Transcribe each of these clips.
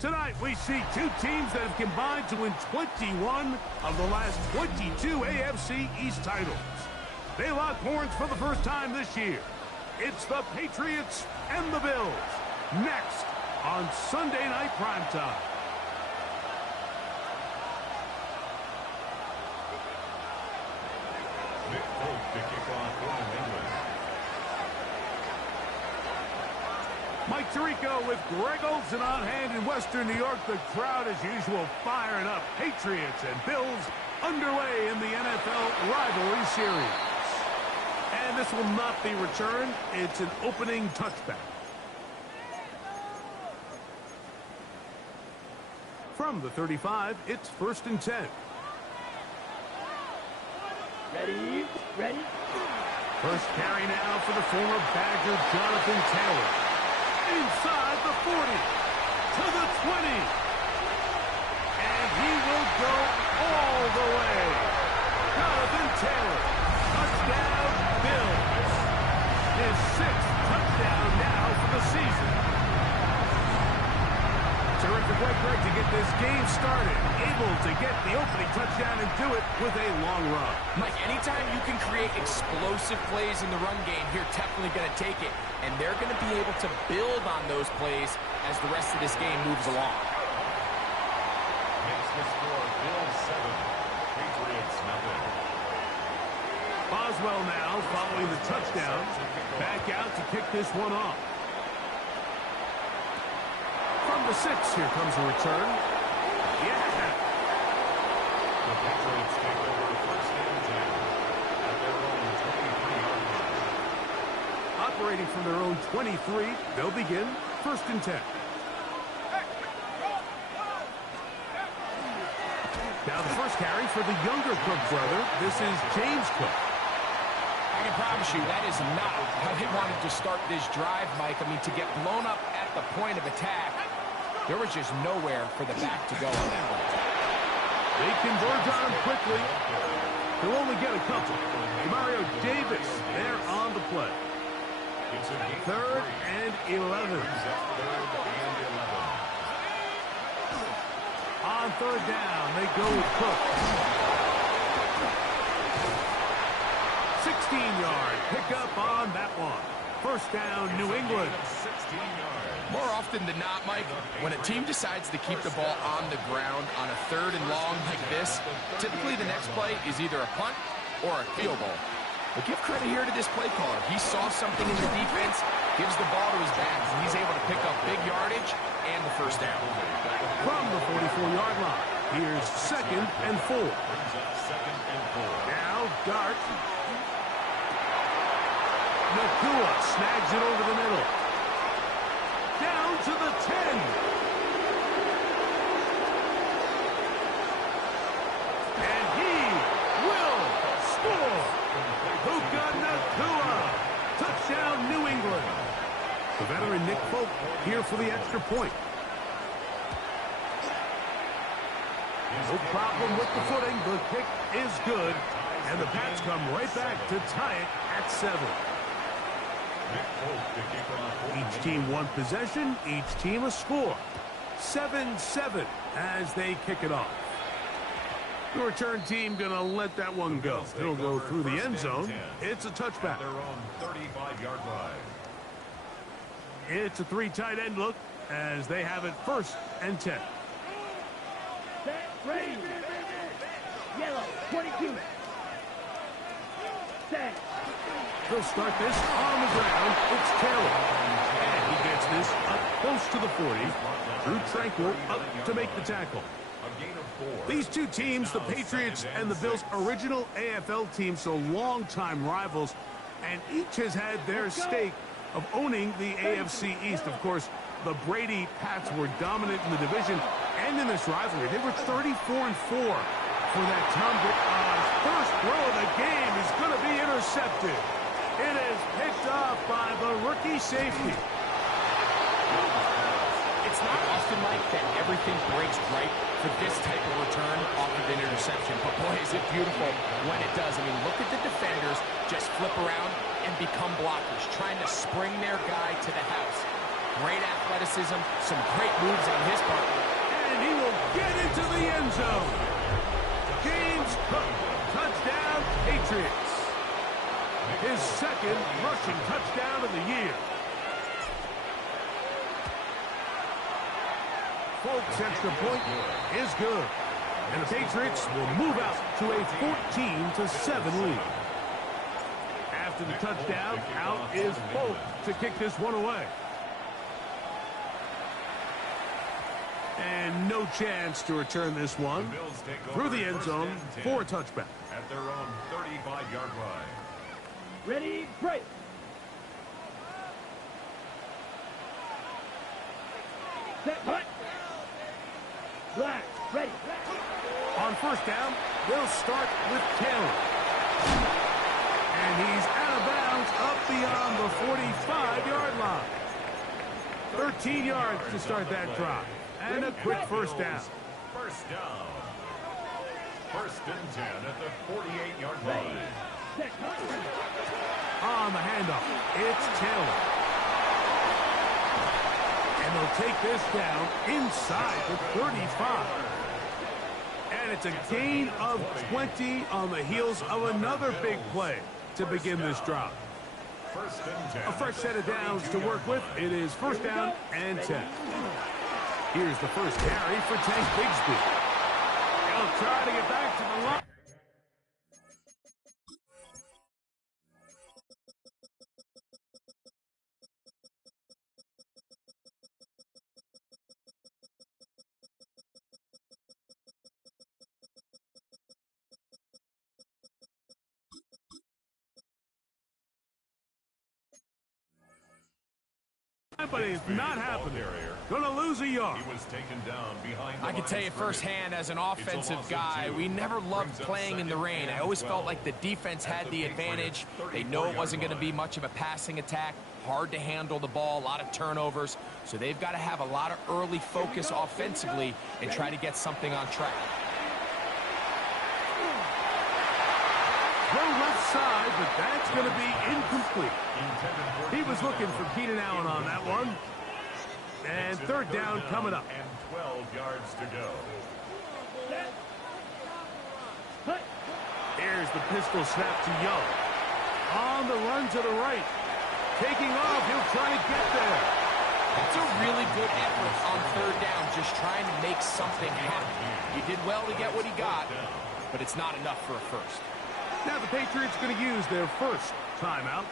Tonight, we see two teams that have combined to win 21 of the last 22 AFC East titles. They lock horns for the first time this year. It's the Patriots and the Bills. Next on Sunday Night Primetime. Mike Tirico with Greg Olsen on hand in Western New York. The crowd, as usual, firing up. Patriots and Bills underway in the NFL rivalry series. And this will not be returned. It's an opening touchback. From the 35, it's 1st and 10. Ready? First carry now for the former Badger, Jonathan Taylor. Inside the 40, to the 20. And he will go all the way. Jonathan Taylor, touchdown Bills. His 6th touchdown now for the season. Terrific way, Greg, to get this game started. Able to get the opening touchdown and do it with a long run. Mike, anytime you can create explosive plays in the run game, you're definitely going to take it. And they're going to be able to build on those plays as the rest of this game moves along. Makes the score Bills 7, Patriots nothing. Boswell now following the touchdown. Back out to kick this one off. From the 6, here comes a return. Yeah. The Patriots take over 1st and 10 at their own 23-yard line. Operating from their own 23, they'll begin 1st and 10. Now the first carry for the younger Cook brother. This is James Cook. I can promise you that is not how they wanted to start this drive, Mike. I mean, to get blown up at the point of attack, there was just nowhere for the back to go on that one. They converge on him quickly. He'll only get a couple. Mario Davis there on the play. It's a 3rd and 11. On 3rd down, they go with Cook. 16-yard pickup on that one. 1st down, New England. 16 yards. More often than not, Mike, when a team decides to keep the ball on the ground on a 3rd and long like this, typically the next play is either a punt or a field goal. But give credit here to this play caller. He saw something in the defense, gives the ball to his back, and he's able to pick up big yardage and the 1st down. From the 44-yard line, here's 2nd and 4. Now Dart. Nakua snags it over the middle. Down to the 10. And he will score. Puka Nakua. Touchdown, New England. The veteran Nick Folk here for the extra point. No problem with the footing. The kick is good. And the Pats come right back to tie it at 7. Each team one possession, each team a score. 7-7 as they kick it off. The return team going to let that one go. It'll go through the end zone. It's a touchback. Their own 35-yard line. It's a 3 tight end look as they have it 1st and 10. Ready. Yellow, 22. Set. They'll start this on the ground. It's Taylor. And he gets this up close to the 40. Drew Tranquil up to make the tackle. A gain of 4. These two teams, the Patriots and the Bills, original AFL teams, so longtime rivals, and each has had their stake of owning the AFC East. Of course, the Brady Pats were dominant in the division and in this rivalry. They were 34-4 for that Tom first throw of the game is going to be intercepted. It is picked off by the rookie safety. It's not often, Mike, that everything breaks right for this type of return off of an interception. But, boy, is it beautiful when it does. I mean, look at the defenders just flip around and become blockers, trying to spring their guy to the house. Great athleticism, some great moves on his part. And he will get into the end zone. James Cook, touchdown, Patriots. His second rushing touchdown of the year. Folks, extra point is good. And the Patriots will move out to a 14-7 lead. After the touchdown, out is Folk to kick this one away. And no chance to return this one through the end zone for a touchback. At their own 35-yard line. Ready, break. Set, hut. Black, ready. On first down, they'll start with Taylor. And he's out of bounds up beyond the 45-yard line. 13 yards to start that drive. And a quick first down. First down. First and 10 at the 48-yard line. Set, hut. On the handoff, it's Taylor. And they'll take this down inside the 35. And it's a gain of 20 on the heels of another big play to begin this drive. First and 10. A fresh set of downs to work with. It is first down and 10. Here's the first carry for Tank Bigsby. He'll try to get back to the line. But it's not happening. Gonna lose a yard. He was taken down behind. I can tell you firsthand as an offensive guy, we never loved playing in the rain. I always felt like the defense had the advantage. They know it wasn't going to be much of a passing attack. Hard to handle the ball, a lot of turnovers. So they've got to have a lot of early focus offensively and try to get something on track. Go left side, but that's going to be incomplete. He was looking for Keenan Allen on that one. And third down coming up. And 12 yards to go. Here's the pistol snap to Young. On the run to the right. Taking off, he'll try to get there. That's a really good effort on third down, just trying to make something happen. He did well to get what he got, but it's not enough for a first. Now the Patriots going to use their first timeout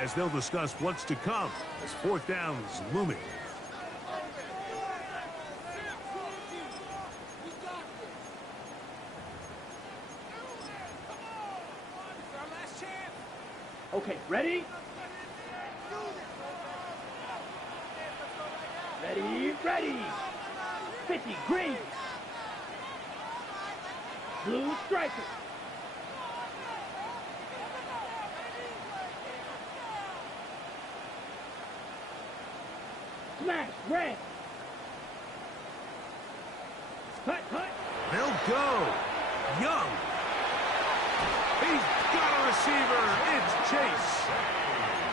as they'll discuss what's to come as fourth down is looming. Okay, ready? Ready, ready. 50, green. Blue striker. Smash, red. Cut, cut. They'll go. Young. He's got a receiver. It's Chase.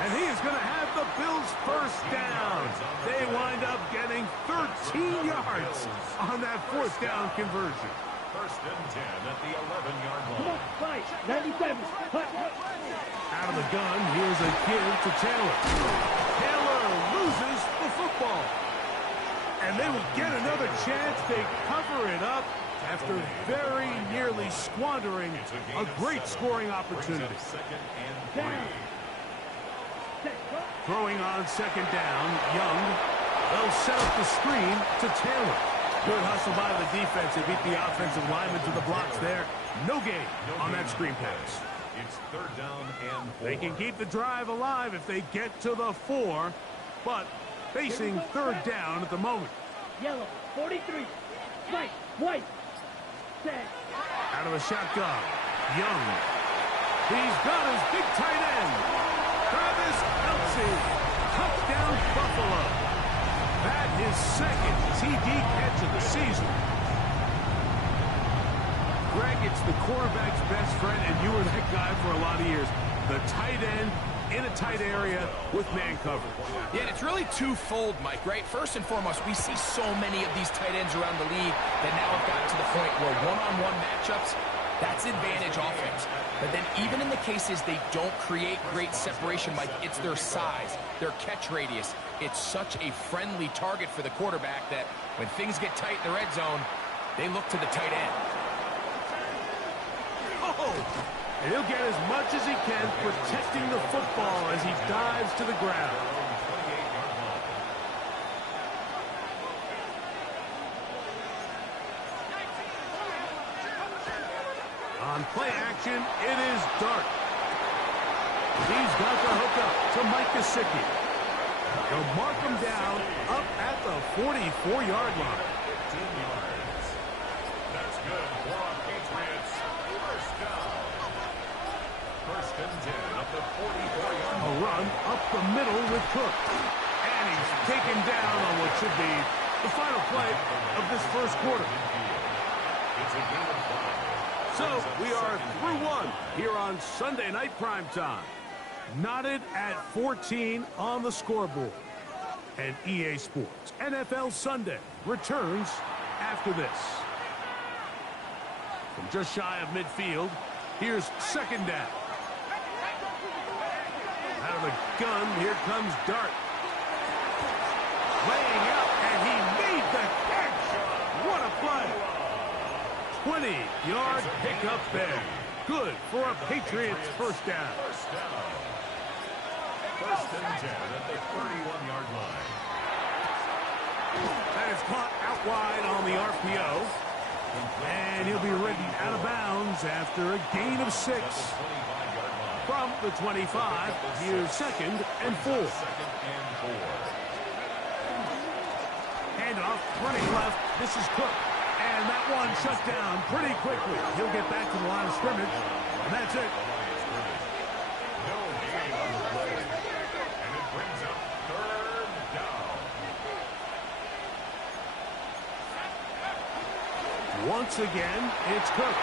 And he is going to have the Bills first down. They wind up getting 13 yards on that fourth down conversion. First and 10 at the 11-yard Come line. on, fight. 97. Cut, cut. Out of the gun, here's a give to Taylor. Taylor loses the football. And they will get another chance. They cover it up after very nearly squandering a great scoring opportunity. Second and 3. Set, cut. Throwing on second down, Young. They'll set up the screen to Taylor. Good hustle by the defense. They beat the offensive lineman to the blocks there. No gain on that screen pass. It's third down and 4. They can keep the drive alive if they get to the 4, but facing third down at the moment. Yellow, 43. White, white. Set. Out of a shotgun, Young. He's got his big tight end. Travis Kelce. Touchdown, Buffalo. That is second TD catch of the season. Greg, it's the quarterback's best friend, and you were that guy for a lot of years. The tight end in a tight area with man coverage. Yeah, and it's really twofold, Mike, right? First and foremost, we see so many of these tight ends around the league that now have gotten to the point where one-on-one matchups, that's advantage offense. But then even in the cases they don't create great separation, Mike, it's their size, their catch radius. It's such a friendly target for the quarterback that when things get tight in the red zone, they look to the tight end. Oh! And he'll get as much as he can protecting the football as he dives to the ground. On play action, it is Dart. He's got the hook up to Mike Gesicki. They'll mark him down up at the 44-yard line. 15 yards. That's good for our Patriots. First down. First and 10 at the 44-yard line. A run up the middle with Cook. And he's taken down on what should be the final play of this first quarter. It's a gain of 5. So we are through one here on Sunday Night Primetime. Knotted at 14 on the scoreboard. And EA Sports NFL Sunday returns after this. From just shy of midfield, here's second down. Out of the gun, here comes Dart. Laying out, and he made the catch. What a play. 20-yard pickup there. Good for a Patriots first down. First down. First and 10 at the 31-yard line. That is caught out wide on the RPO. And he'll be ridden out of bounds after a gain of 6. From the 25, here's second and 4. Handoff, running left. This is Cook. And that one shut down pretty quickly. He'll get back to the line of scrimmage. And that's it. No gain on the play. And it brings up third down. Once again, it's Cook.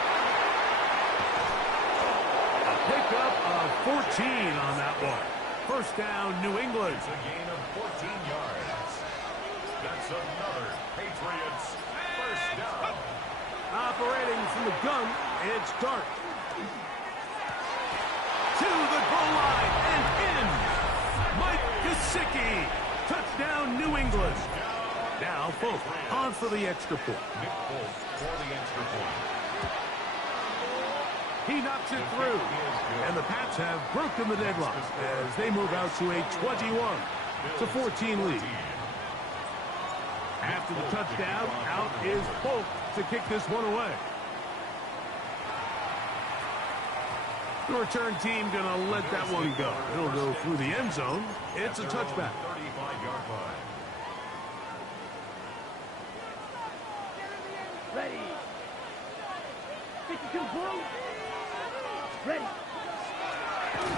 A pickup of 14 on that one. First down, New England. It's a gain of 14 yards. That's another Patriots first down. Operating from the gun, it's Dart. To the goal line and in. Mike Gesicki. Touchdown, New England. Now, Folk on for the extra point. Nick Folk for the extra point. He knocks it through. And the Pats have broken the deadlock as they move out to a 21-14 lead. After the touchdown, out is Folk to kick this one away. The return team going to let that one go. It'll go through the end zone. It's a touchback. 35-yard line. Ready. 52 blue. Ready.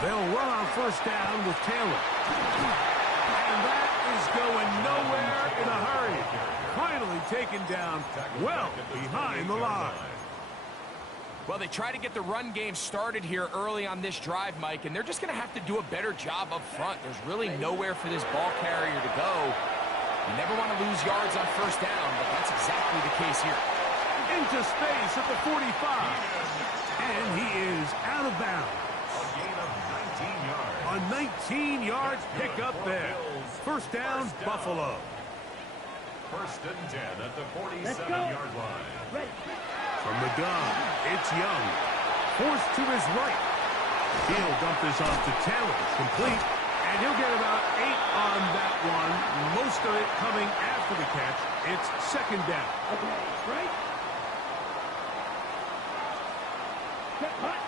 They'll run on first down with Taylor. And that is going nowhere in a hurry. Finally taken down well behind the line. Well, they try to get the run game started here early on this drive, Mike, and they're just going to have to do a better job up front. There's really nowhere for this ball carrier to go. You never want to lose yards on first down, but that's exactly the case here. Into space at the 45. And he is out of bounds. A gain of 19 yards. A 19-yard pickup there. First down, Buffalo. First and 10 at the 47-yard line. Ready. From the gun, it's Young. Forced to his right. He'll dump this off to Taylor. Complete. And he'll get about 8 on that one. Most of it coming after the catch. It's second down. Okay. Right. Hut.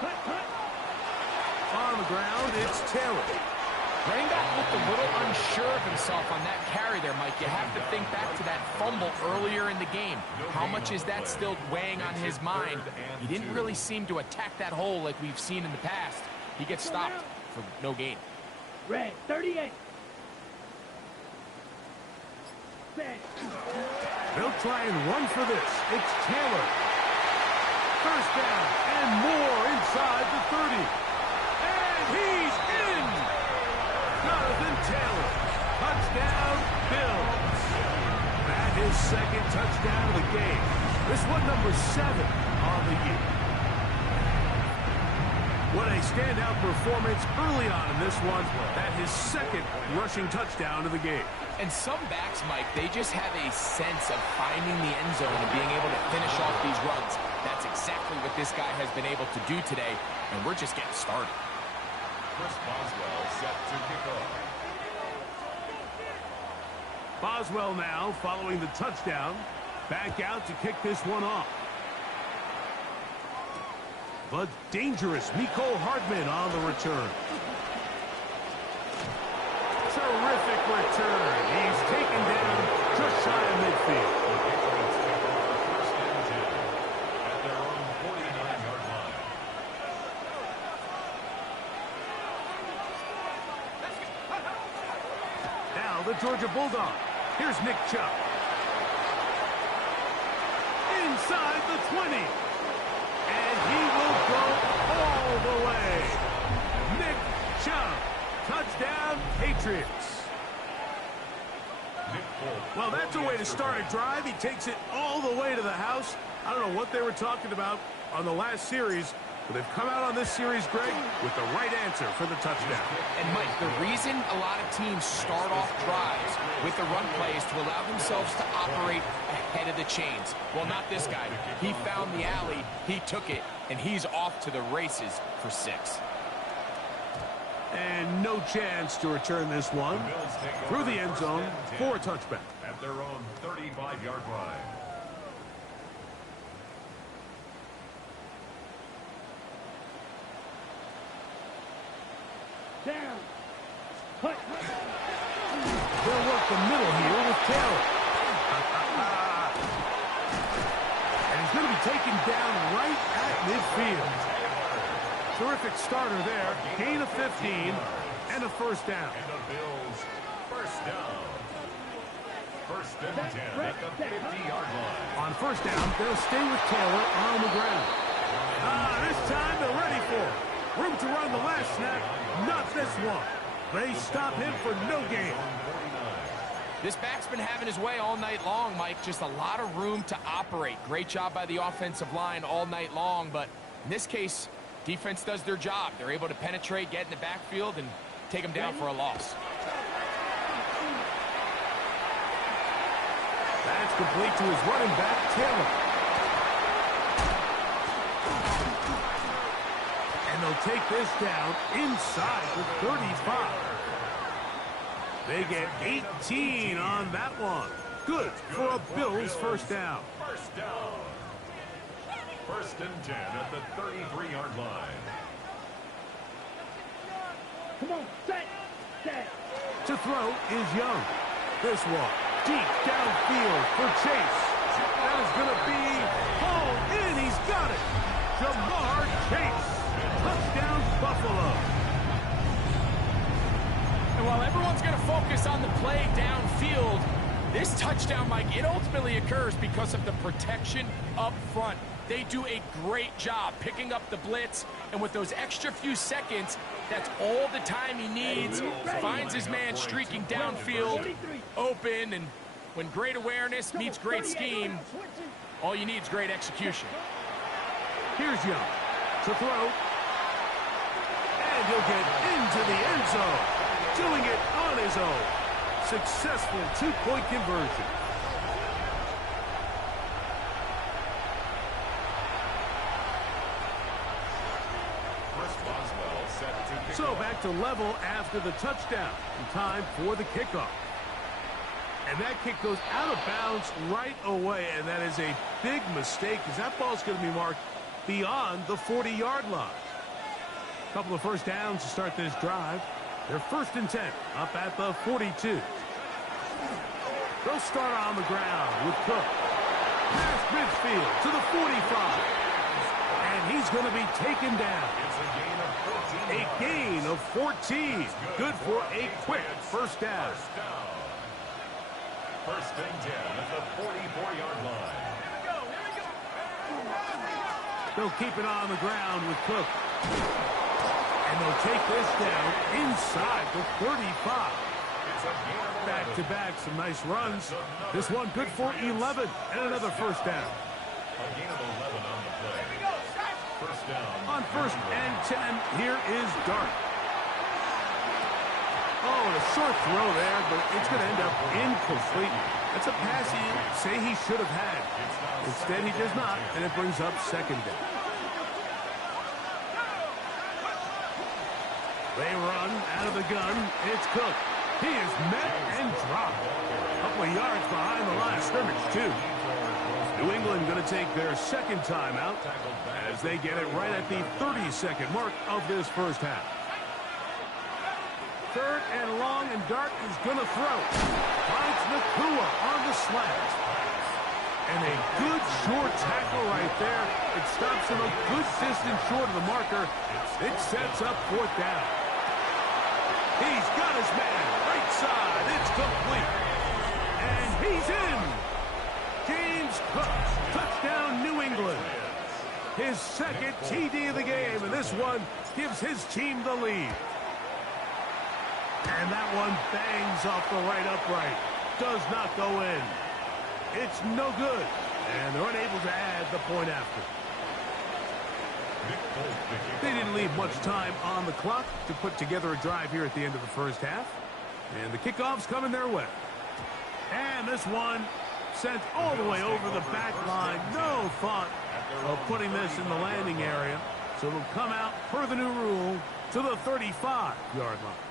Hut. Hut. On the ground, it's Taylor. Running back looked a little unsure of himself on that carry there, Mike. You have to think back to that fumble earlier in the game. How much is that still weighing on his mind? He didn't really seem to attack that hole like we've seen in the past. He gets stopped for no gain. Red. 38. Set. They'll try and run for this. It's Taylor. First down and more inside the 30. And he's in. Jonathan Taylor. Touchdown, Bills. That is second touchdown of the game. This one number 7 on the year. What a standout performance early on in this one. That his second rushing touchdown of the game. And some backs, Mike, they just have a sense of finding the end zone and being able to finish off these runs. That's exactly what this guy has been able to do today, and we're just getting started. Chris Boswell set to kick off. Boswell now following the touchdown. Back out to kick this one off. But dangerous Mecole Hardman on the return. Terrific return. He's taken down just shy of midfield. First and 10 at their own 49-yard line. Now the Georgia Bulldog. Here's Nick Chubb. Inside the 20. And he will go all the way. Nick Chubb. Touchdown, Patriots. Well, that's a way to start a drive. He takes it all the way to the house. I don't know what they were talking about on the last series, but they've come out on this series, Greg, with the right answer for the touchdown. And, Mike, the reason a lot of teams start off drives with the run play is to allow themselves to operate ahead of the chains. Well, not this guy. He found the alley, he took it, and he's off to the races for 6. And no chance to return this one through the end zone for a touchback. At their own 35-yard line. Down. Hut. They'll work the middle here with Taylor. And he's going to be taken down right at midfield. Terrific starter there. Gain of 15 and a first down. And the Bills first down. First and 10 at the 50-yard line. On first down, they'll stay with Taylor on the ground. This time they're ready for it. Room to run the last snap. Not this one. They stop him for no gain. This back's been having his way all night long, Mike. Just a lot of room to operate. Great job by the offensive line all night long, but in this case, defense does their job. They're able to penetrate, get in the backfield, and take them down for a loss. That's complete to his running back, Taylor. And they'll take this down inside the 35. They get 18 on that one. Good for a Bills first down. First down. First and 10 at the 33-yard line. Come on, set. To throw is Young. This one deep downfield for Chase. That is going to be hauled in. He's got it. Jamar Chase. Touchdown, Buffalo. And while everyone's going to focus on the play downfield, this touchdown, Mike, it ultimately occurs because of the protection up front. They do a great job picking up the blitz, and with those extra few seconds, that's all the time he needs. Finds his man streaking downfield, open, and when great awareness meets great scheme, all you need is great execution. Here's Young to throw. And he'll get into the end zone. Doing it on his own. Successful two-point conversion. So back to level after the touchdown. In time for the kickoff. And that kick goes out of bounds right away. And that is a big mistake because that ball's going to be marked beyond the 40-yard line. A couple of first downs to start this drive. They're first and 10 up at the 42. They'll start on the ground with Cook. Past midfield to the 45. And he's going to be taken down. A gain of 14. Good for a quick first down. First and 10 at the 44-yard line. They'll keep it on the ground with Cook. And they'll take this down inside the 35. Back-to-back, some nice runs. This one good for 11 and another first down. A gain of 11 on the play. First down. On first and 10, here is Dart. Oh, a short throw there, but it's going to end up incomplete. That's a pass he say he should have had. Instead, he does not, and it brings up second down. They run out of the gun. It's Cook. He is met and dropped. A couple of yards behind the line of scrimmage, too. New England going to take their second timeout as they get it right at the 30-second mark of this first half. Third and long, and Dart is going to throw. Finds Nakua on the slant. And a good short tackle right there. It stops him a good distance short of the marker. It sets up fourth down. He's got his man. Right side. It's complete. And he's in. James Cook. Touchdown, New England. His second TD of the game, and this one gives his team the lead. And that one bangs off the right upright. Does not go in. It's no good. And they're unable to add the point after. They didn't leave much time on the clock to put together a drive here at the end of the first half. And the kickoff's coming their way. And this one sent all the way over the back line. No thought of putting this in the landing area. So it'll come out, per the new rule, to the 35-yard line.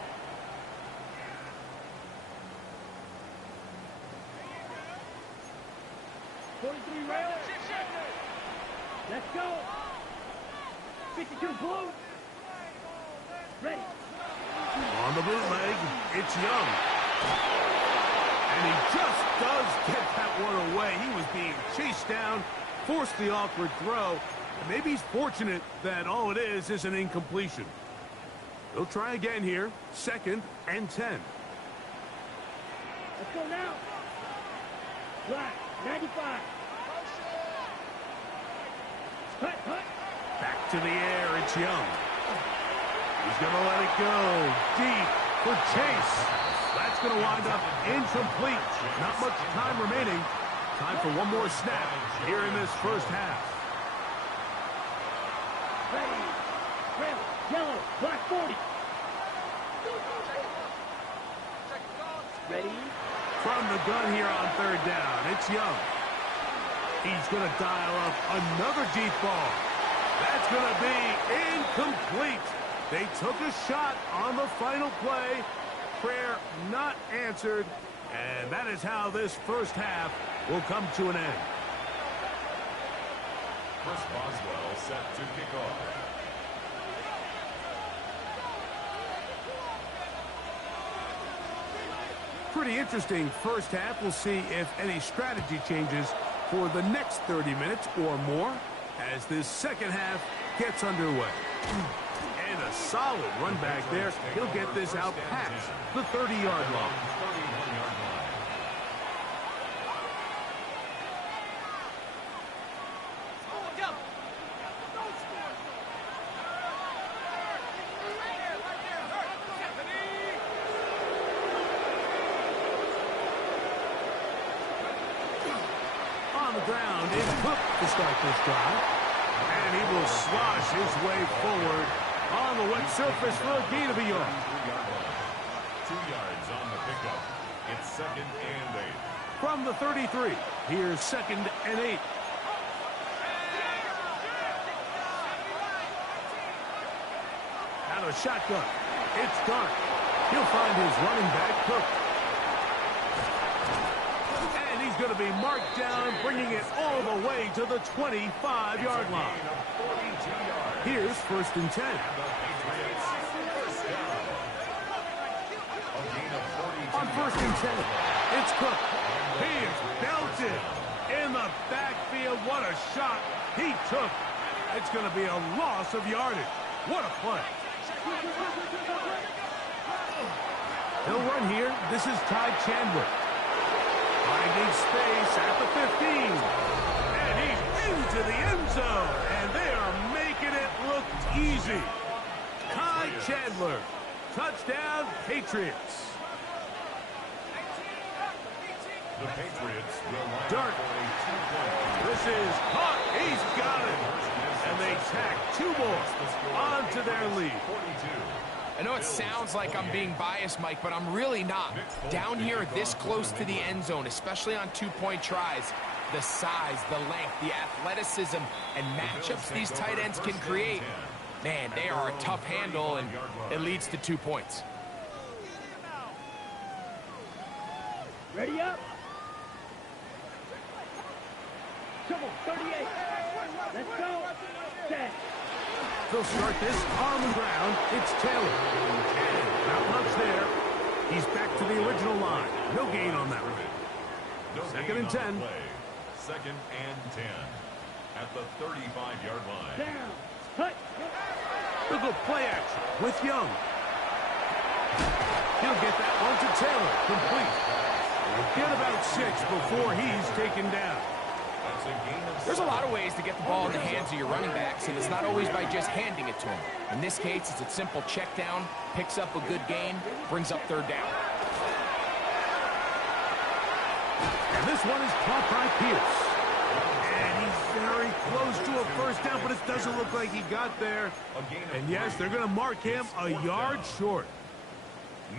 Let's go. 52 blue. Ready. On the bootleg, it's Young. And he just does get that one away. He was being chased down, forced the awkward throw. And maybe he's fortunate that all it is an incompletion. They'll try again here. Second and 10. Let's go now. Black, 95. Hut, hut. Back to the air, it's Young. He's going to let it go deep for Chase. That's going to wind up incomplete. Not much time remaining. Time for one more snap here in this first half. Ready. Red, yellow, black 40. Ready. From the gun here on third down, it's Young. He's going to dial up another deep ball. That's going to be incomplete. They took a shot on the final play. Prayer not answered. And that is how this first half will come to an end. Chris Boswell set to kick off. Pretty interesting first half. We'll see if any strategy changes for the next 30 minutes or more as this second half gets underway. And a solid run back there. He'll get this out past the 30-yard line. Ground is Cook to start this drive. And he will slosh his way forward on the wet surface for a gain of a yard. 2 yards on the pickup. It's second and 8. From the 33, here's second and 8. Out of shotgun, it's Dart. He'll find his running back, Cook. Going to be marked down, bringing it all the way to the 25-yard line. Here's first and 10. On first and 10, it's Cook. He is belted in the backfield. What a shot he took. It's going to be a loss of yardage. What a play. He'll run here. This is Ty Chandler. Finding space at the 15. And he's into the end zone. And they are making it look easy. Ty Mike Chandler. Touchdown, Patriots. The Patriots will line Dart. up for a 2-point. This is caught. He's got it. And they tack 2 more onto their lead. 42. I know it sounds like I'm being biased, Mike, but I'm really not. Down here this close to the end zone, especially on 2-point tries, the size, the length, the athleticism, and matchups these tight ends can create, man, they are a tough handle, and it leads to 2 points. Ready up. Come on, 38. Let's go. Set. They'll start this on the ground. It's Taylor. And not much there. He's back to the original line. No gain on that one. Second and 10. Second and 10 at the 35-yard line. Down. Hut. They'll go play action with Young. He'll get that one to Taylor. Complete. We'll get about 6 before he's taken down. There's a lot of ways to get the ball in the hands of your running backs, and it's not always by just handing it to them. In this case, it's a simple check down, picks up a good gain, brings up 3rd down. And this one is caught by Pierce. And he's very close to a 1st down, but it doesn't look like he got there. And yes, they're going to mark him a yard short.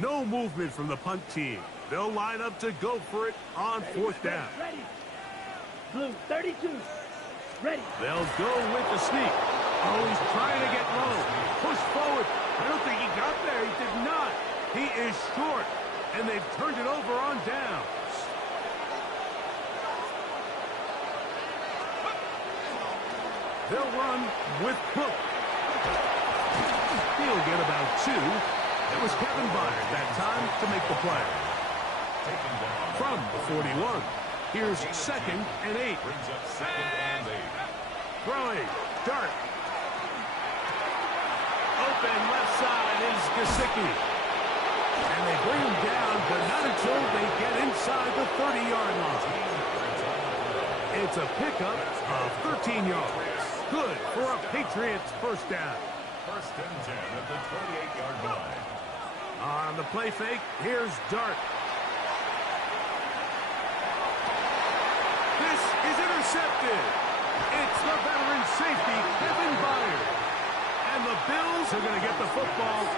No movement from the punt team. They'll line up to go for it on 4th down. Ready. Blue, 32. Ready. They'll go with the sneak. Oh, he's trying to get low. Push forward. I don't think he got there. He did not. He is short. And they've turned it over on downs. They'll run with Cook. He'll get about 2. It was Kevin Byard that time to make the play. From the 41. Here's 2nd and 8. Brings up 2nd and 8. Throwing. Dart. Open left side is Gesicki. And they bring him down, but not until they get inside the 30-yard line. It's a pickup of 13 yards. Good for a Patriots 1st down. 1st and 10 at the 28-yard line. On the play fake, here's Dart. This is intercepted. It's the veteran safety, Kevin Byard. And the Bills are going to get the football,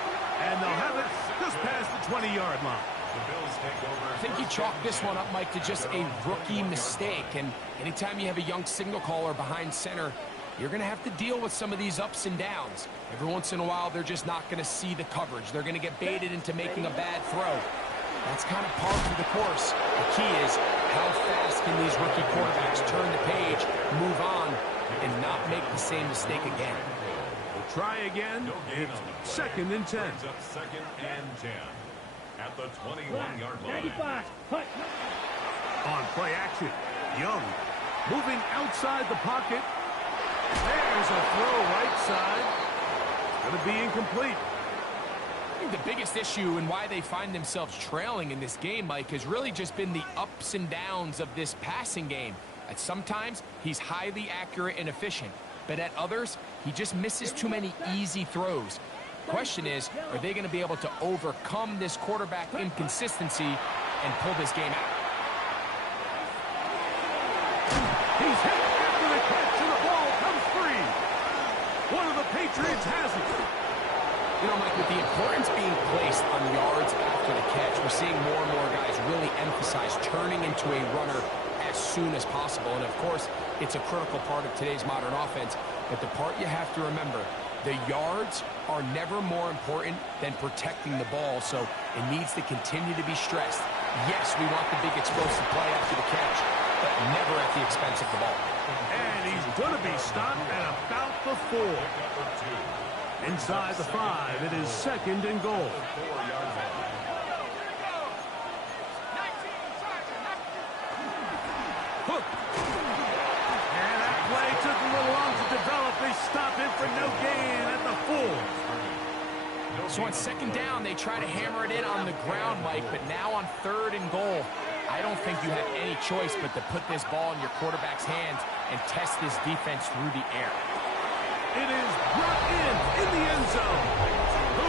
and they'll have it just past the 20-yard line. The Bills take over. I think you chalk this one up, Mike, to just a rookie mistake. And anytime you have a young signal caller behind center, you're going to have to deal with some of these ups and downs. Every once in a while, they're just not going to see the coverage. They're going to get baited into making a bad throw. That's kind of par for the course. The key is how fast can these rookie quarterbacks turn the page, move on, and not make the same mistake again. We'll try again. It's 2nd and 10. Brings up 2nd and 10 at the 21-yard line. 95. Hut. On play action, Young moving outside the pocket. There's a throw right side. It's going to be incomplete. I think the biggest issue and why they find themselves trailing in this game, Mike, has really just been the ups and downs of this passing game. At sometimes, he's highly accurate and efficient, but at others, he just misses too many easy throws. The question is, are they going to be able to overcome this quarterback inconsistency and pull this game out? He's hit after the catch, and the ball comes free. One of the Patriots has it. You know, Mike, with the importance being placed on yards after the catch, we're seeing more and more guys really emphasize turning into a runner as soon as possible. And, of course, it's a critical part of today's modern offense. But the part you have to remember, the yards are never more important than protecting the ball, so it needs to continue to be stressed. Yes, we want the big explosive play after the catch, but never at the expense of the ball. And he's going to be stopped at about the 4. Inside the 5, it is 2nd and goal. Hook. And that play took a little long to develop. They stop him for no gain at the 4. So on 2nd down, they try to hammer it in on the ground, Mike, but now on 3rd and goal, I don't think you have any choice but to put this ball in your quarterback's hands and test this defense through the air. It is brought in the end zone. The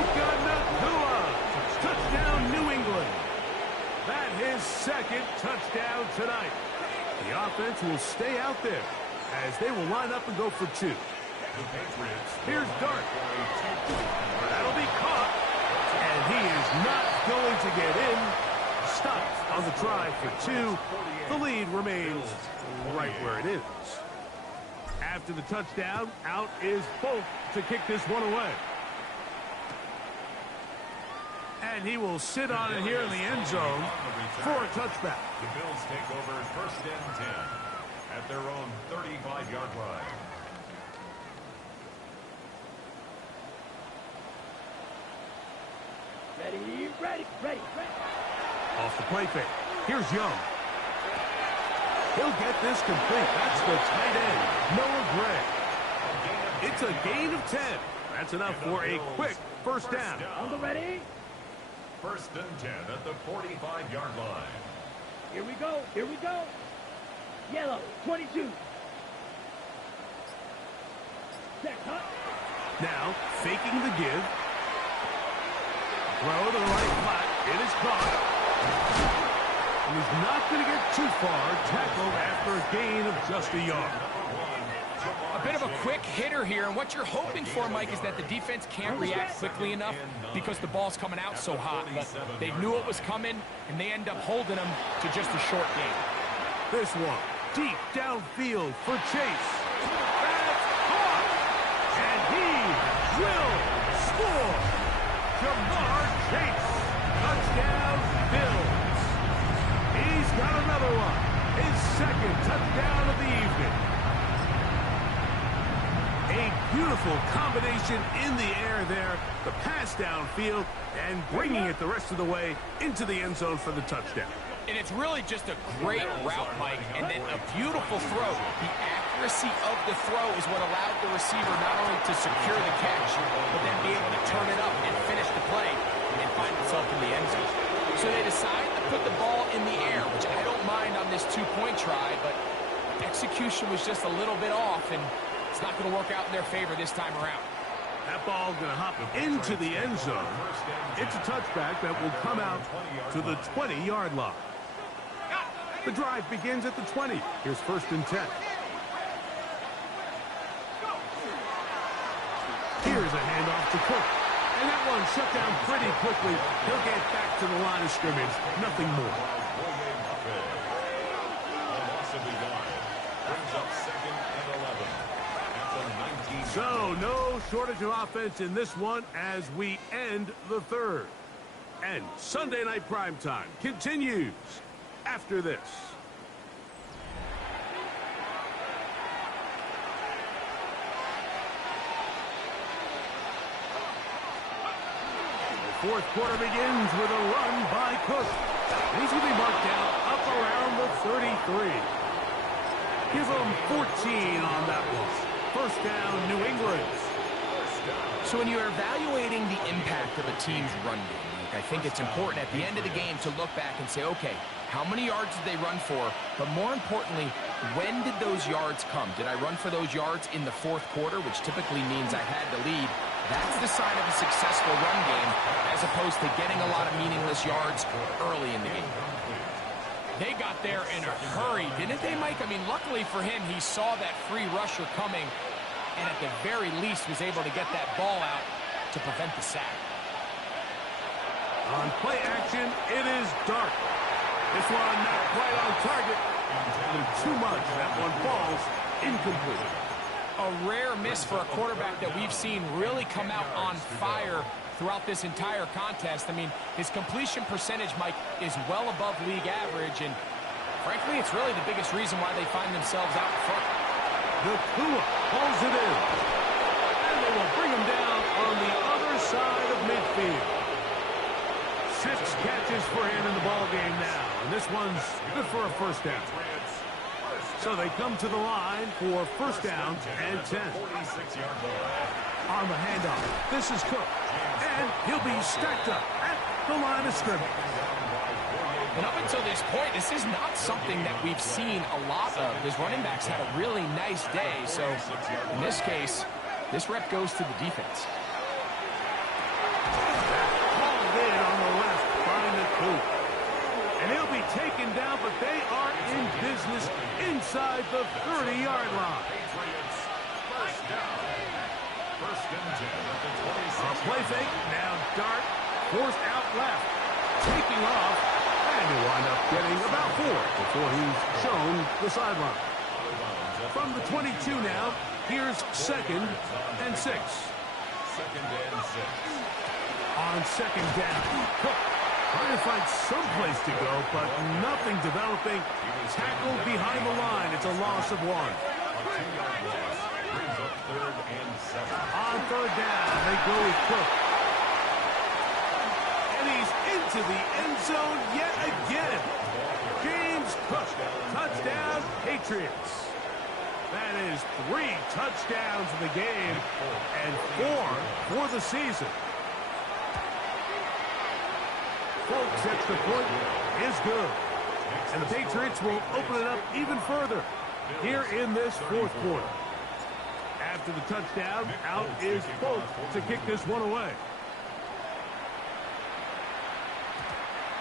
second touchdown tonight. The offense will stay out there as they will line up and go for two. Here's Dart. That'll be caught. And he is not going to get in. Stopped on the try for two. The lead remains right where it is. After the touchdown, out is Folk to kick this one away. And he will sit on it here in the end zone for a touchback. The Bills take over first and 10 at their own 35-yard line. Ready. Off the play fake. Here's Young. He'll get this complete. That's the tight end, Noah Gray. It's a gain of 10. That's enough for a quick first down. On the ready. First and 10 at the 45-yard line. Here we go. Yellow, 22. Set cut. Now, faking the give. Throw to the right flat. It is caught. And he's not going to get too far. Tackled after a gain of just a yard. A bit of a quick hitter here, and what you're hoping for, Mike, is that the defense can't react quickly enough because the ball's coming out so hot. But they knew it was coming, and they end up holding them to just a short gain. This one, deep downfield for Chase. That's caught! And he will score! Jamar Chase, touchdown Bills. He's got another one, his second touchdown of the evening. A beautiful combination in the air there, the pass downfield, and bringing it the rest of the way into the end zone for the touchdown. And it's really just a great route, Mike, and then a beautiful throw. The accuracy of the throw is what allowed the receiver not only to secure the catch, but then be able to turn it up and finish the play and find himself in the end zone. So they decide to put the ball in the air, which I don't mind on this two-point try, but execution was just a little bit off, and it's not going to work out in their favor this time around. That ball going to hop into the end zone. It's a touchback that will come out to the 20-yard line. The drive begins at the 20. Here's first and 10. Here's a handoff to Cook. And that one shut down pretty quickly. He'll get back to the line of scrimmage. Nothing more. So, no shortage of offense in this one as we end the third. And Sunday Night Primetime continues after this. The fourth quarter begins with a run by Cook. He's going to be marked down up around the 33. Give him 14 on that one. First down, New England. So when you're evaluating the impact of a team's run game, I think it's important at the end of the game to look back and say, okay, how many yards did they run for? But more importantly, when did those yards come? Did I run for those yards in the fourth quarter, which typically means I had to lead? That's the sign of a successful run game, as opposed to getting a lot of meaningless yards early in the game. They got there in a hurry, didn't they, Mike? I mean, luckily for him, he saw that free rusher coming, and at the very least was able to get that ball out to prevent the sack. On play action, it is Dart. This one not quite on target. Too much. That one falls incomplete. A rare miss for a quarterback that we've seen really come out on fire throughout this entire contest. I mean, his completion percentage, Mike, is well above league average, and frankly, it's really the biggest reason why they find themselves out in front. The Tua pulls it in, and they will bring him down on the other side of midfield. 6 catches for him in the ball game now, and this one's good for a first down. So they come to the line for first down and 10. On the handoff, this is Cook. And he'll be stacked up at the line of scrimmage. And up until this point, this is not something that we've seen a lot of. His running backs had a really nice day. So in this case, this rep goes to the defense. Called in on the left by McCool. And he'll be taken down, but they are in business inside the 30-yard line. Patriots, first down. First and 10 at the 26. A play fake, now dart, forced out left, taking off, and he'll wind up getting about 4 before he's shown the sideline. From the 22 now, here's 2nd and 6. 2nd and 6. On 2nd down, Cook trying to find some place to go, but nothing developing. Tackled behind the line. It's a loss of 1. A 2-yard loss brings up 3rd and 7. On 3rd down, they go with Cook. And he's into the end zone yet again. James Cook, touchdown, Patriots. That is 3 touchdowns in the game and 4 for the season. Folks, extra point is good. And the Patriots will open it up even further here in this 4th quarter. After the touchdown, out is Folk to kick this one away.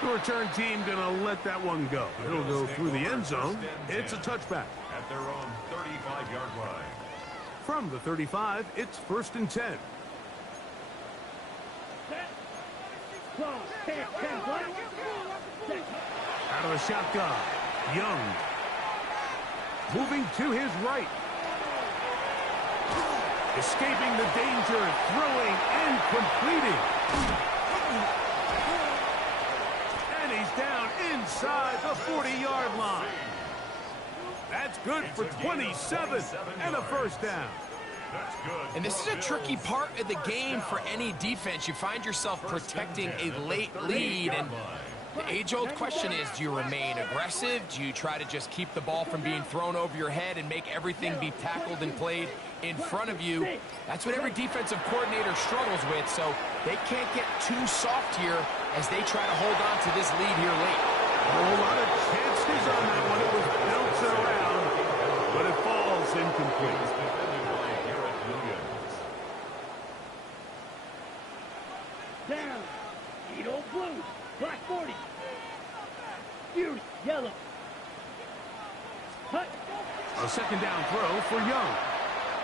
The return team going to let that one go. It'll go through the end zone. It's a touchback. At their own 35-yard line. From the 35, it's 1st and 10. Out of the shotgun, Young. Moving to his right. Escaping the danger, throwing and completing. And he's down inside the 40-yard line. That's good for 27 and a 1st down. That's good. And this is a tricky part of the game for any defense. You find yourself protecting a late lead, and the age-old question is, do you remain aggressive? Do you try to just keep the ball from being thrown over your head and make everything be tackled and played in front of you? That's what every defensive coordinator struggles with, so they can't get too soft here as they try to hold on to this lead here late. A whole lot of chances on that one. It was bouncing around, but it falls incomplete. Down. Edo blue. Black 40. Fury. Yellow. Hut. A 2nd down throw for Young.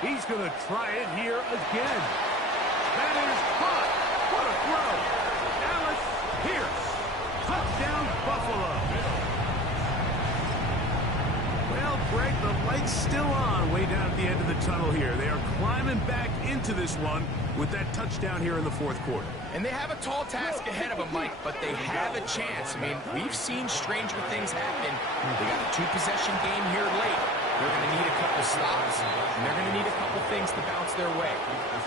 He's going to try it here again. That is caught. What a throw. Alex Pierce. Touchdown, Buffalo. Well, Greg, the light's still on way down at the end of the tunnel here. They are climbing back into this one with that touchdown here in the 4th quarter. And they have a tall task ahead of them, Mike, but they have a chance. I mean, we've seen stranger things happen. They got a 2-possession game here late. They're going to need a couple stops, and they're going to need a couple things to bounce their way.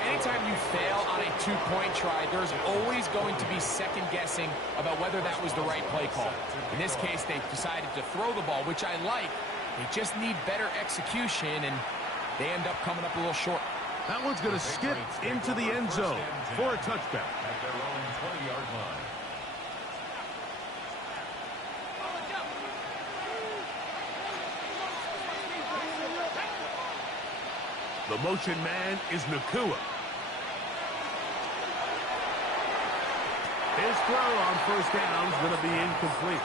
Anytime you fail on a 2-point try, there's always going to be second-guessing about whether that was the right play call. In this case, they decided to throw the ball, which I like. They just need better execution, and they end up coming up a little short. That one's going to skip into the end zone for a touchback. At their own 20-yard line. The motion man is Nakua. His throw on 1st down is going to be incomplete.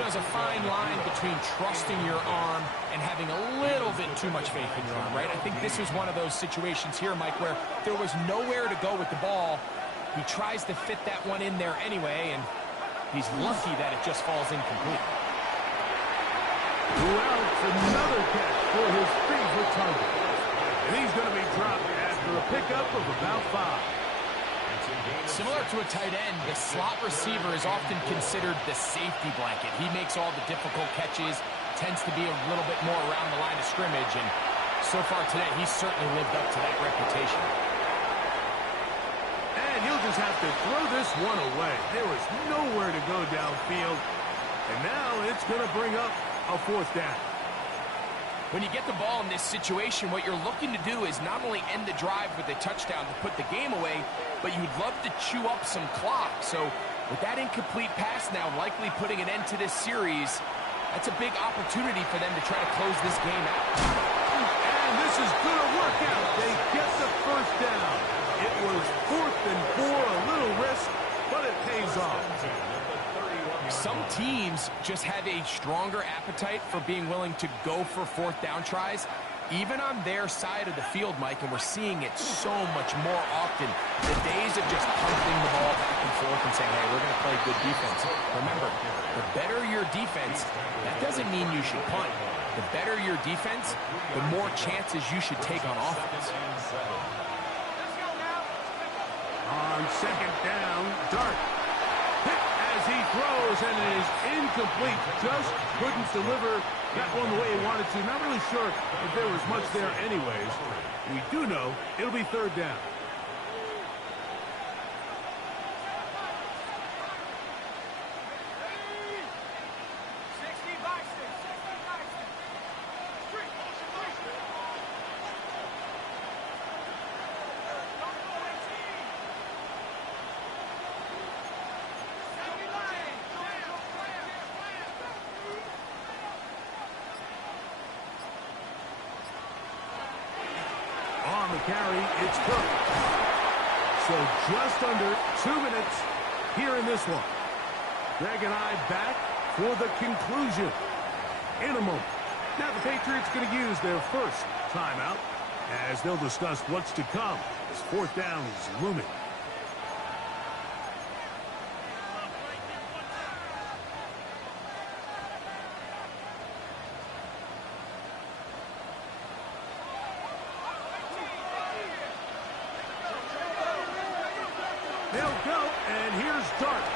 There's a fine line between trusting your arm and having a little bit too much faith in your arm, right? I think this was one of those situations here, Mike, where there was nowhere to go with the ball. He tries to fit that one in there anyway, and he's lucky that it just falls incomplete. Well, it's another catch for his favorite target. And he's going to be dropped after a pickup of about 5. Similar to a tight end, the slot receiver is often considered the safety blanket. He makes all the difficult catches, tends to be a little bit more around the line of scrimmage, and so far today, he's certainly lived up to that reputation. And he'll just have to throw this one away. There was nowhere to go downfield, and now it's going to bring up a 4th down. When you get the ball in this situation, what you're looking to do is not only end the drive with a touchdown to put the game away, but you'd love to chew up some clock. So with that incomplete pass now likely putting an end to this series, that's a big opportunity for them to try to close this game out. And this is going to work out. They get the 1st down. It was 4th and 4, a little risk, but it pays off. Some teams just have a stronger appetite for being willing to go for fourth down tries, even on their side of the field, Mike, and we're seeing it so much more often. The days of just pumping the ball back and forth and saying, hey, we're going to play good defense. Remember, the better your defense, that doesn't mean you should punt. The better your defense, the more chances you should take on offense. On second down, Dart. Hit as he throws, and it is incomplete. Just couldn't deliver that one the way he wanted to. Not really sure if there was much there anyways. We do know it'll be third down. On the carry, it's Cook. So just under 2 minutes here in this one. Greg and I back for the conclusion in a moment. Now the Patriots going to use their first timeout as they'll discuss what's to come as fourth down is looming. They'll go, and here's Dart.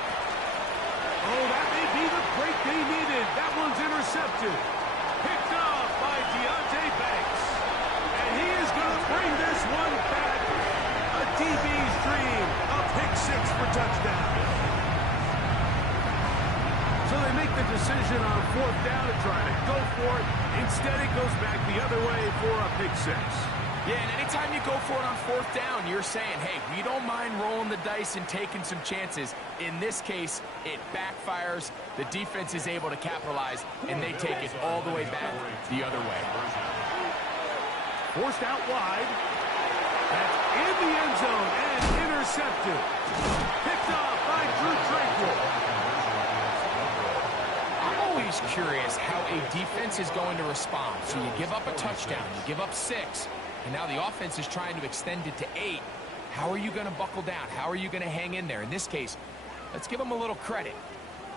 Oh, that may be the break they needed. That one's intercepted. Picked off by Deontay Banks. And he is going to bring this one back. A DB's dream. A pick six for touchdown. So they make the decision on fourth down to try to go for it. Instead, it goes back the other way for a pick six. Yeah, and anytime you go for it on fourth down, you're saying, hey, we don't mind rolling the dice and taking some chances. In this case, it backfires. The defense is able to capitalize, and they take it all the way back the other way. Forced out wide. That's in the end zone and intercepted. Picked off by Drew Tranquil. I'm always curious how a defense is going to respond. So you give up a touchdown, you give up 6. And now the offense is trying to extend it to 8. How are you going to buckle down? How are you going to hang in there? In this case, let's give them a little credit.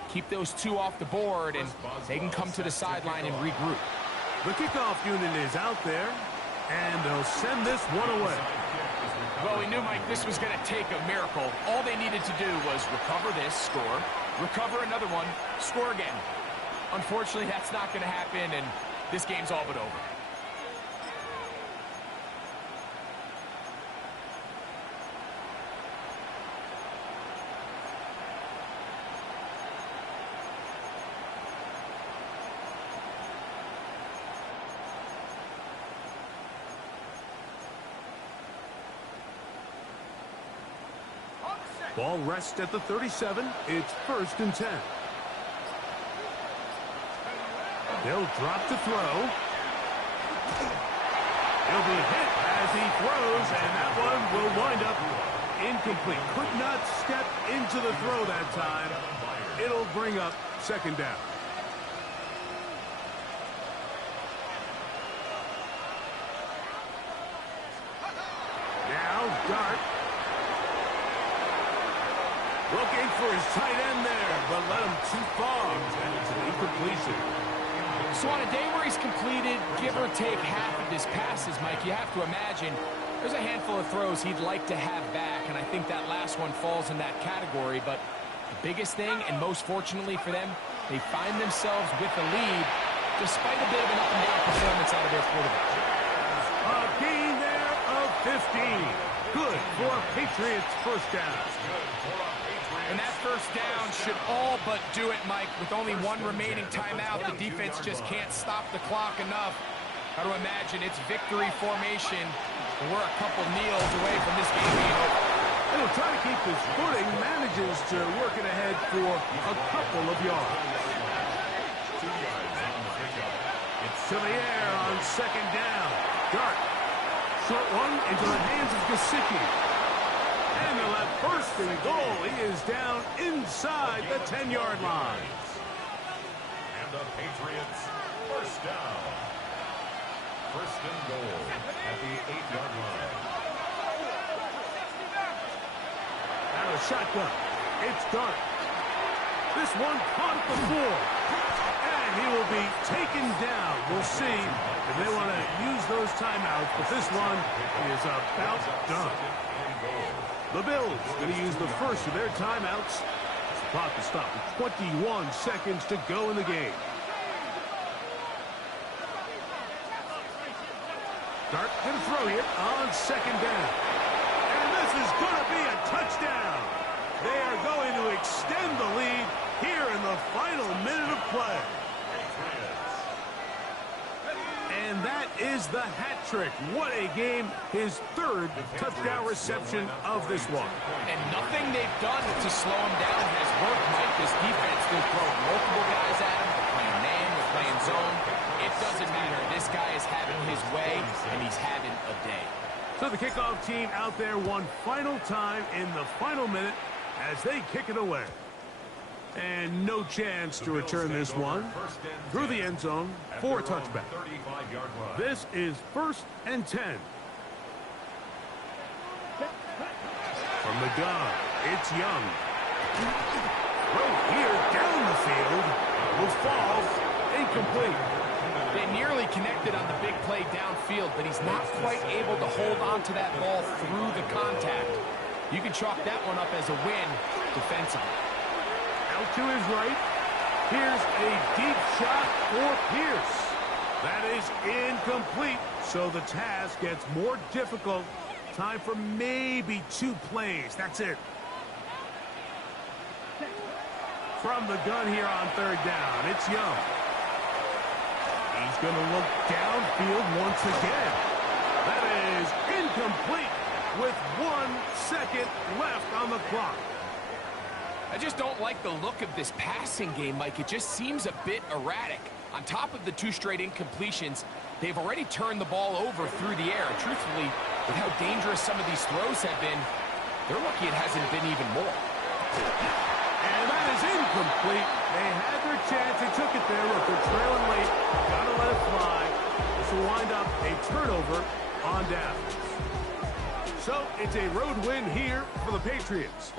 Keep those 2 off the board, and they can come to the sideline and regroup. The kickoff unit is out there, and they'll send this one away. Well, we knew, Mike, this was going to take a miracle. All they needed to do was recover this, score, recover another one, score again. Unfortunately, that's not going to happen, and this game's all but over. Ball rests at the 37. It's 1st and 10. They'll drop to throw. He'll be hit as he throws, and that one will wind up incomplete. Could not step into the throw that time. It'll bring up 2nd down. Now Dart. Looking for his tight end there, but led him too far. And it's an incompletion. So on a day where he's completed, give or take half of his passes, Mike, you have to imagine there's a handful of throws he'd like to have back, and I think that last one falls in that category. But the biggest thing, and most fortunately for them, they find themselves with the lead despite a bit of an up-and-down performance out of their quarterback. A gain there of 15. Good for a Patriots first down. And that first down should all but do it, Mike. With only 1 remaining timeout, the defense just can't stop the clock enough. Got to imagine it's victory formation. And we're a couple kneels away from this game being over. And he'll try to keep his footing, manages to work it ahead for a couple of yards. It's to the air on 2nd down. Dart. Short one into the hands of Gesicki. And they'll have first and goal. He is down inside the 10-yard line. And the Patriots, first down. First and goal at the 8-yard line. Out of shotgun. It's Dart. This one caught at the floor. And he will be taken down. We'll see if they want to use those timeouts, but this one is about done. The Bills going to use the first of their timeouts. The clock is stopped with 21 seconds to go in the game. Dart going to throw it on second down. And this is going to be a touchdown. They are going to extend the lead here in the final minute of play. And that is the hat trick. What a game. His third touchdown reception of this one. And nothing they've done to slow him down has worked, Mike. This defense, they're throwing multiple guys at him. They're playing man, they're playing zone. It doesn't matter. This guy is having his way, and he's having a day. So the kickoff team out there one final time in the final minute as they kick it away. And no chance to return this one through the end zone for a touchback. This is 1st and 10. From the gun, it's Young. Right here down the field will fall incomplete. They nearly connected on the big play downfield, but he's not quite able to hold on to that ball through the contact. You can chalk that one up as a win defensively. Out to his right. Here's a deep shot for Pierce. That is incomplete, so the task gets more difficult. Time for maybe 2 plays. That's it. From the gun here on 3rd down, it's Young. He's going to look downfield once again. That is incomplete with 1 second left on the clock. I just don't like the look of this passing game, Mike. It just seems a bit erratic. On top of the 2 straight incompletions, they've already turned the ball over through the air. Truthfully, with how dangerous some of these throws have been, they're lucky it hasn't been even more. And that is incomplete. They had their chance. They took it there. Look, they're trailing late. Gotta let it fly. This will wind up a turnover on downs. So it's a road win here for the Patriots.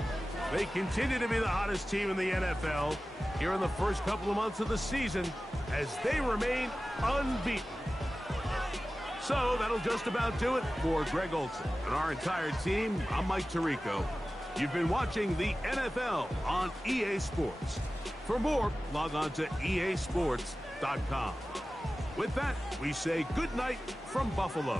They continue to be the hottest team in the NFL here in the first couple of months of the season as they remain unbeaten. So that'll just about do it for Greg Olson and our entire team. I'm Mike Tirico. You've been watching the NFL on EA Sports. For more, log on to easports.com. With that, we say good night from Buffalo.